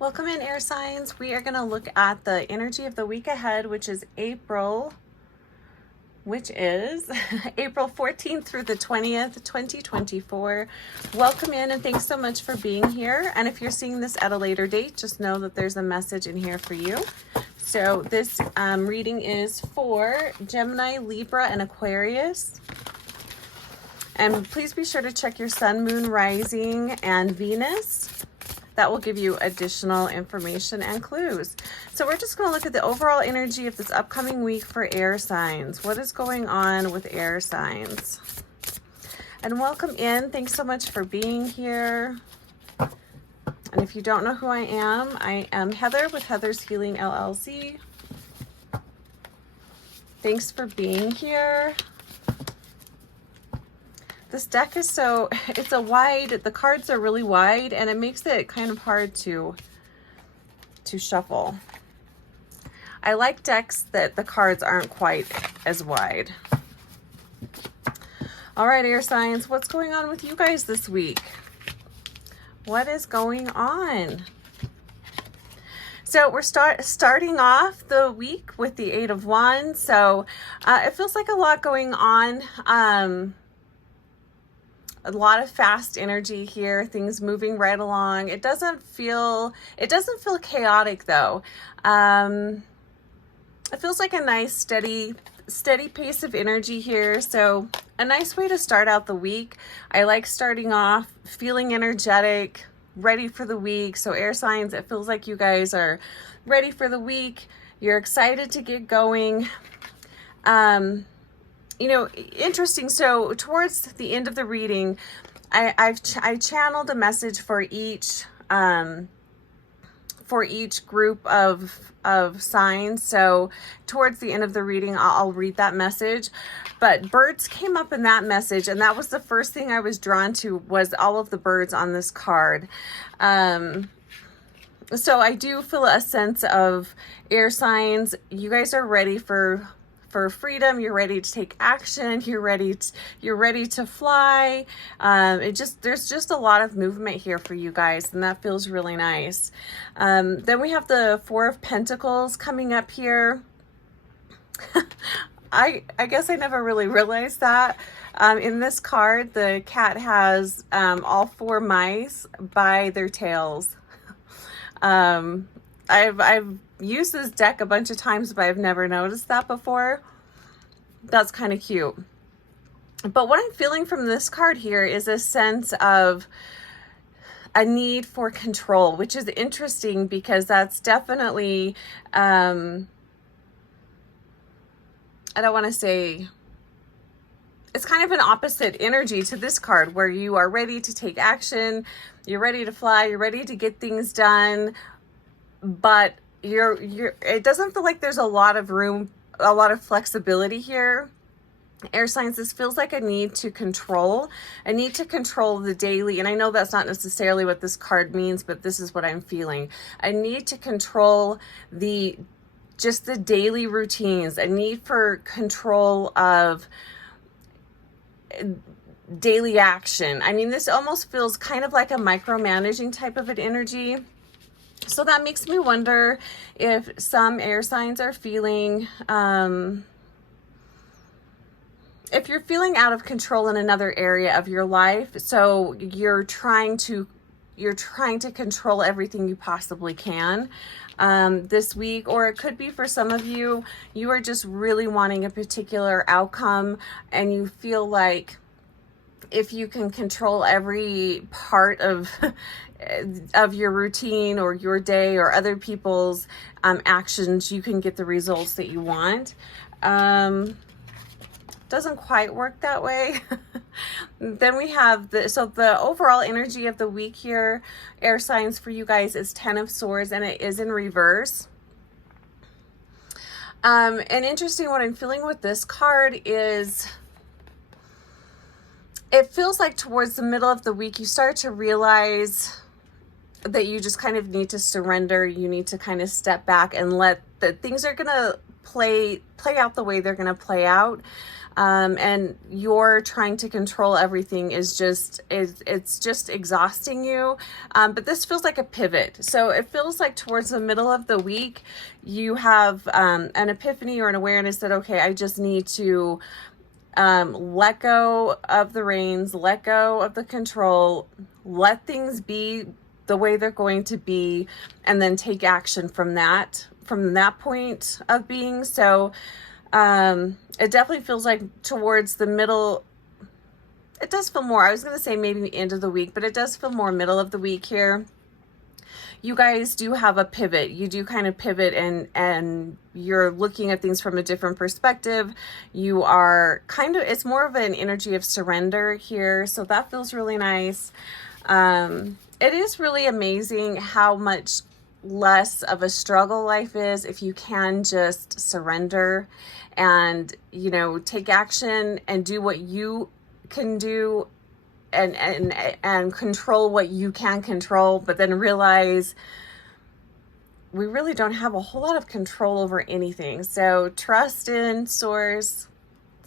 Welcome in, air signs. We are going to look at the energy of the week ahead, which is April 14th through the 20th, 2024. Welcome in and thanks so much for being here. And if you're seeing this at a later date, just know that there's a message in here for you. So this reading is for Gemini, Libra, and Aquarius. And please be sure to check your sun, moon, rising, and Venus. That will give you additional information and clues. So we're just going to look at the overall energy of this upcoming week for air signs. What is going on with air signs? And welcome in. Thanks so much for being here. And if you don't know who I am Heather with Heather's Healing LLC. Thanks for being here. This deck is the cards are really wide and it makes it kind of hard to shuffle. I like decks that the cards aren't quite as wide. All right, air signs, what's going on with you guys this week? What is going on? So we're starting off the week with the Eight of Wands. So it feels like a lot going on. A lot of fast energy here, things moving right along. It doesn't feel chaotic though. It feels like a nice steady pace of energy here. So a nice way to start out the week. I like starting off feeling energetic, ready for the week. So air signs, it feels like you guys are ready for the week. You're excited to get going. Interesting. So towards the end of the reading, I channeled a message for each group of signs. So towards the end of the reading, I'll read that message. But birds came up in that message, and that was the first thing I was drawn to, was all of the birds on this card. So I do feel a sense of air signs. You guys are ready for freedom. You're ready to take action. You're ready to fly. There's just a lot of movement here for you guys, and that feels really nice. Then we have the Four of Pentacles coming up here. I guess I never really realized that. In this card, the cat has all four mice by their tails. I've used this deck a bunch of times, but I've never noticed that before. That's kind of cute. But what I'm feeling from this card here is a sense of a need for control, which is interesting because that's definitely, I don't want to say, it's kind of an opposite energy to this card where you are ready to take action, you're ready to fly, you're ready to get things done, but it doesn't feel like there's a lot of room, a lot of flexibility here. Air signs, this feels like a need to control the daily, and I know that's not necessarily what this card means, but this is what I'm feeling. A need to control just the daily routines, a need for control of daily action. I mean, this almost feels kind of like a micromanaging type of an energy. So that makes me wonder if some air signs are feeling, if you're feeling out of control in another area of your life, so you're trying to control everything you possibly can this week. Or it could be for some of you, you are just really wanting a particular outcome, and you feel like if you can control every part of your routine or your day or other people's actions, you can get the results that you want. Doesn't quite work that way. Then we have the overall energy of the week here, air signs, for you guys is 10 of Swords, and it is in reverse. And interesting, what I'm feeling with this card is, it feels like towards the middle of the week, you start to realize that you just kind of need to surrender. You need to kind of step back and let that things are going to play out the way they're going to play out. and you're trying to control everything it's just exhausting you. But this feels like a pivot. So it feels like towards the middle of the week, you have an epiphany or an awareness that, okay, I just need to let go of the reins, let go of the control, let things be the way they're going to be, and then take action from that point of being. So it definitely feels like towards the middle, it does feel more, I was going to say maybe the end of the week, but it does feel more middle of the week here. You guys do have a pivot. You do kind of pivot, and you're looking at things from a different perspective. You are kind of, it's more of an energy of surrender here. So that feels really nice. It is really amazing how much less of a struggle life is if you can just surrender and, you know, take action and do what you can do, and control what you can control, but then realize we really don't have a whole lot of control over anything. So trust in source,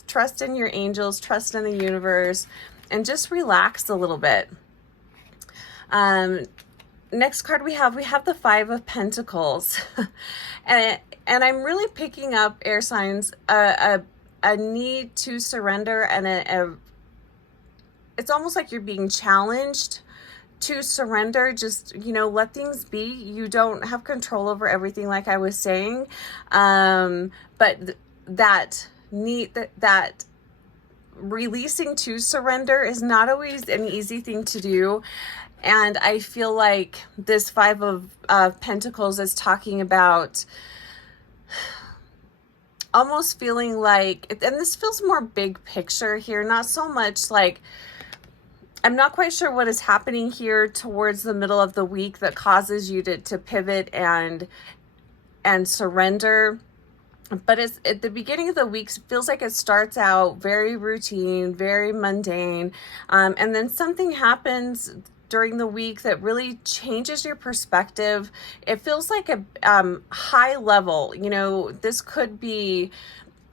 trust in your angels, trust in the universe, and just relax a little bit. Next card we have the Five of Pentacles. and I'm really picking up, air signs, a need to surrender, and it's almost like you're being challenged to surrender. Just, you know, let things be. You don't have control over everything, like I was saying. But that releasing to surrender is not always an easy thing to do. And I feel like this Five of Pentacles is talking about almost feeling like, and this feels more big picture here, not so much like, I'm not quite sure what is happening here towards the middle of the week that causes you to pivot and surrender. But it's at the beginning of the week, it feels like it starts out very routine, very mundane. And then something happens during the week that really changes your perspective. It feels like a high level, you know, this could be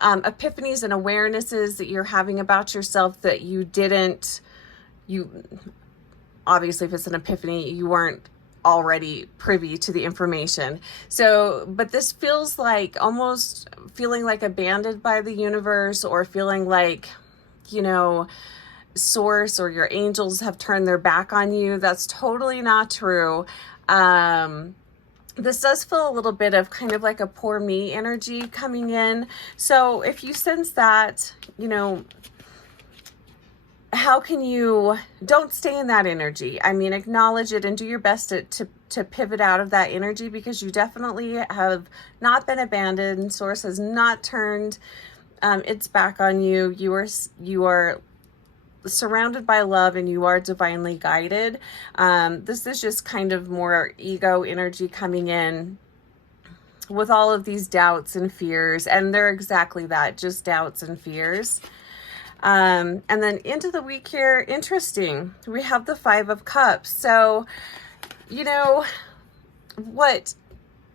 epiphanies and awarenesses that you're having about yourself that you obviously, if it's an epiphany, you weren't already privy to the information. So, but this feels like almost feeling like abandoned by the universe, or feeling like, you know, source or your angels have turned their back on you. That's totally not true. This does feel a little bit of kind of like a poor me energy coming in. So if you sense that, you know, how can you, don't stay in that energy. I mean, acknowledge it and do your best to pivot out of that energy, because you definitely have not been abandoned. Source has not turned its back on you. You are surrounded by love, and you are divinely guided. This is just kind of more ego energy coming in with all of these doubts and fears, and they're exactly that, just doubts and fears. And then into the week here, interesting, we have the Five of Cups. So, you know what,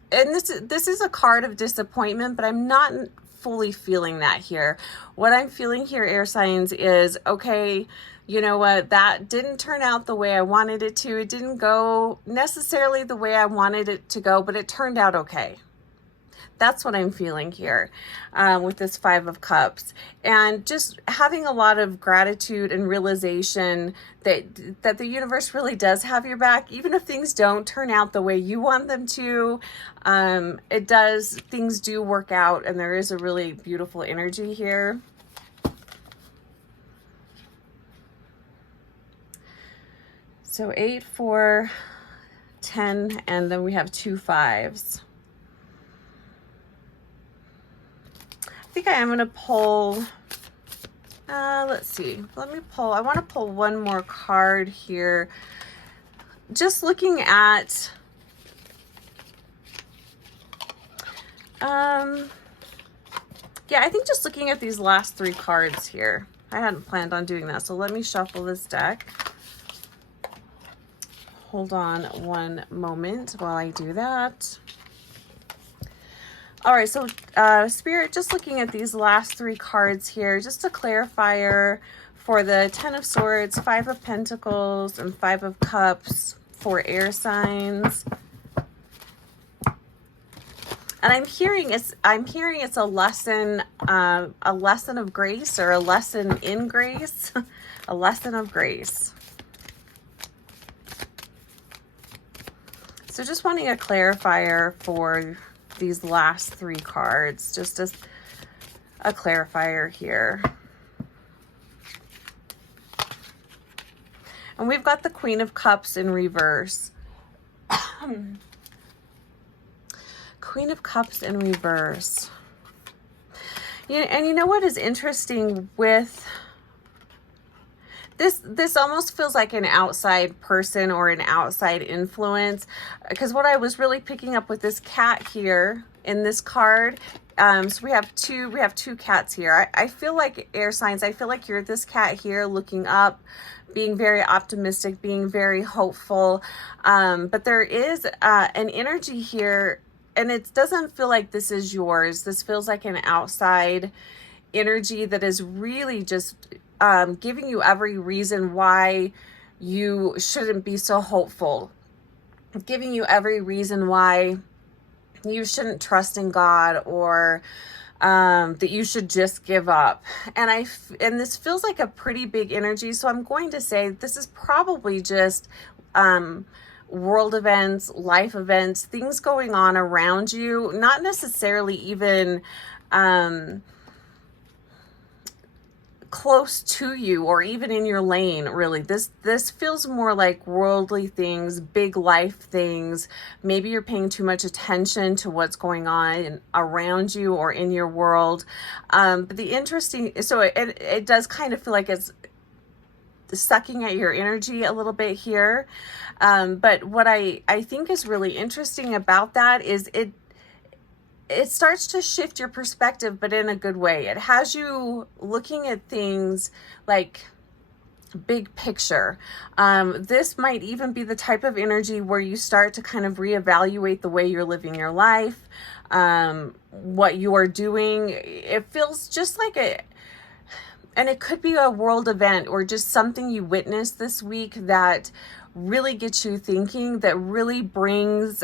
and this is a card of disappointment, but I'm not fully feeling that here. What I'm feeling here, air signs, is, okay, you know what, that didn't turn out the way I wanted it to. It didn't go necessarily the way I wanted it to go, but it turned out okay. That's what I'm feeling here with this Five of Cups, and just having a lot of gratitude and realization that the universe really does have your back, even if things don't turn out the way you want them to. Things do work out, and there is a really beautiful energy here. So 8, 4, 10, and then we have 2 5s. I think I am going to pull, let's see, let me pull, I want to pull one more card here. Just looking at, yeah, I think just looking at these last 3 cards here. I hadn't planned on doing that, so let me shuffle this deck. Hold on one moment while I do that. All right, so Spirit, just looking at these last three cards here, just a clarifier for the Ten of Swords, Five of Pentacles, and Five of Cups for air signs. And I'm hearing it's a lesson of grace, or a lesson in grace, a lesson of grace. So just wanting a clarifier for these last three cards, just as a clarifier here. And we've got the Queen of Cups in reverse. Queen of Cups in reverse. Yeah, and you know what is interesting with this almost feels like an outside person or an outside influence, because what I was really picking up with this cat here in this card, so we have two cats here. I feel like air signs, I feel like you're this cat here looking up, being very optimistic, being very hopeful, but there is an energy here, and it doesn't feel like this is yours. This feels like an outside energy that is really just giving you every reason why you shouldn't be so hopeful, giving you every reason why you shouldn't trust in God, or that you should just give up. And this feels like a pretty big energy. So I'm going to say this is probably just world events, life events, things going on around you, not necessarily even close to you or even in your lane. Really, this feels more like worldly things, big life things. Maybe you're paying too much attention to what's going on around you or in your world. But the interesting, so it does kind of feel like it's sucking at your energy a little bit here. But what I think is really interesting about that is it starts to shift your perspective, but in a good way. It has you looking at things like big picture. This might even be the type of energy where you start to kind of reevaluate the way you're living your life, what you are doing. It feels just like and it could be a world event or just something you witnessed this week that really gets you thinking, that really brings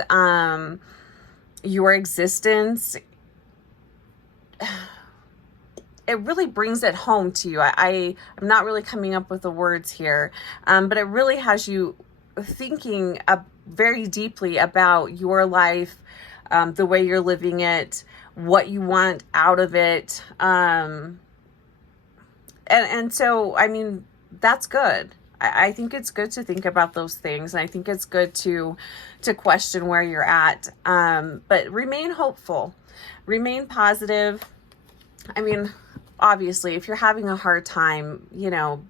your existence, it really brings it home to you. I'm not really coming up with the words here, but it really has you thinking very deeply about your life, the way you're living it, what you want out of it. And so, I mean, that's good. I think it's good to think about those things. And I think it's good to question where you're at. But remain hopeful, remain positive. I mean, obviously, if you're having a hard time, you know,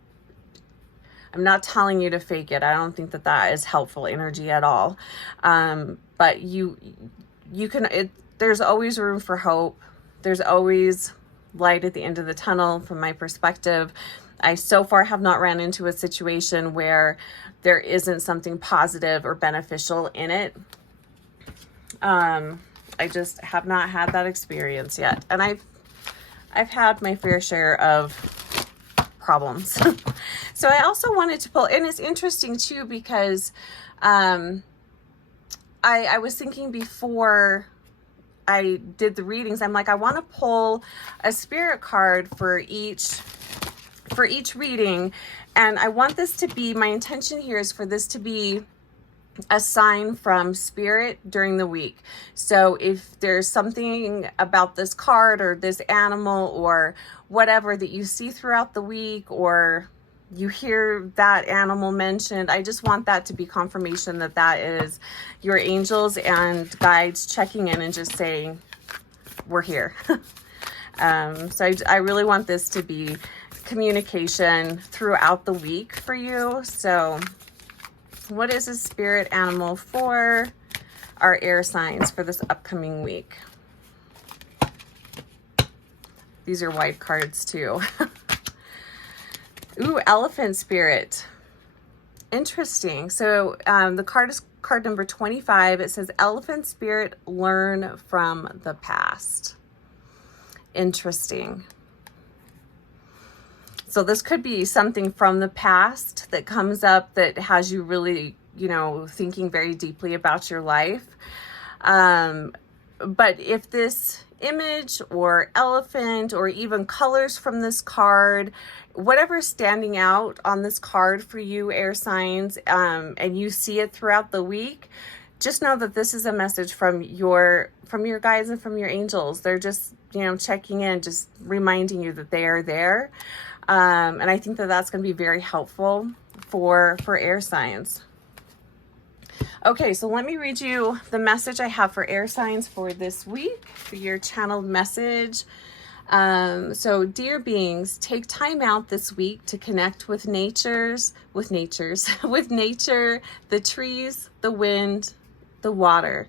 I'm not telling you to fake it. I don't think that is helpful energy at all. But you can, there's always room for hope. There's always light at the end of the tunnel from my perspective. I so far have not ran into a situation where there isn't something positive or beneficial in it. I just have not had that experience yet. And I've had my fair share of problems. So I also wanted to pull, and it's interesting too, because I was thinking before I did the readings, I'm like, I want to pull a spirit card for each reading. And I want this to be, my intention here is for this to be a sign from spirit during the week. So if there's something about this card or this animal or whatever that you see throughout the week, or you hear that animal mentioned, I just want that to be confirmation that is your angels and guides checking in and just saying, we're here. So I really want this to be communication throughout the week for you. So what is a spirit animal for our air signs for this upcoming week? These are wide cards too. Ooh, elephant spirit. Interesting. So the card is card number 25. It says, Elephant Spirit, learn from the past. Interesting. So this could be something from the past that comes up that has you really, you know, thinking very deeply about your life. But if this image or elephant or even colors from this card, whatever's standing out on this card for you, air signs, and you see it throughout the week, just know that this is a message from your guides and from your angels. They're just, you know, checking in, just reminding you that they are there. And I think that that's going to be very helpful for air signs. Okay, so let me read you the message I have for air signs for this week, for your channeled message. So dear beings, take time out this week to connect with nature, the trees, the wind, the water.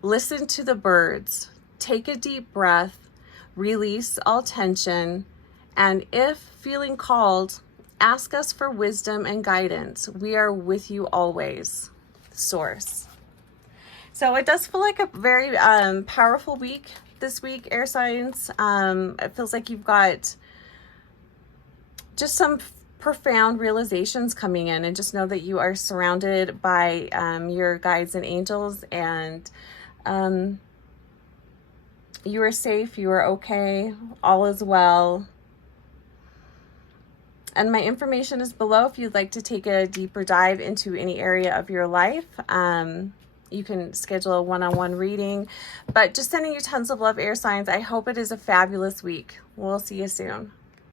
Listen to the birds, take a deep breath, release all tension, and if feeling called, ask us for wisdom and guidance. We are with you always. Source. So it does feel like a very powerful week this week, air signs. It feels like you've got just some profound realizations coming in, and just know that you are surrounded by your guides and angels, and you are safe, you are okay, all is well. And my information is below if you'd like to take a deeper dive into any area of your life. You can schedule a one-on-one reading. But just sending you tons of love, air signs. I hope it is a fabulous week. We'll see you soon.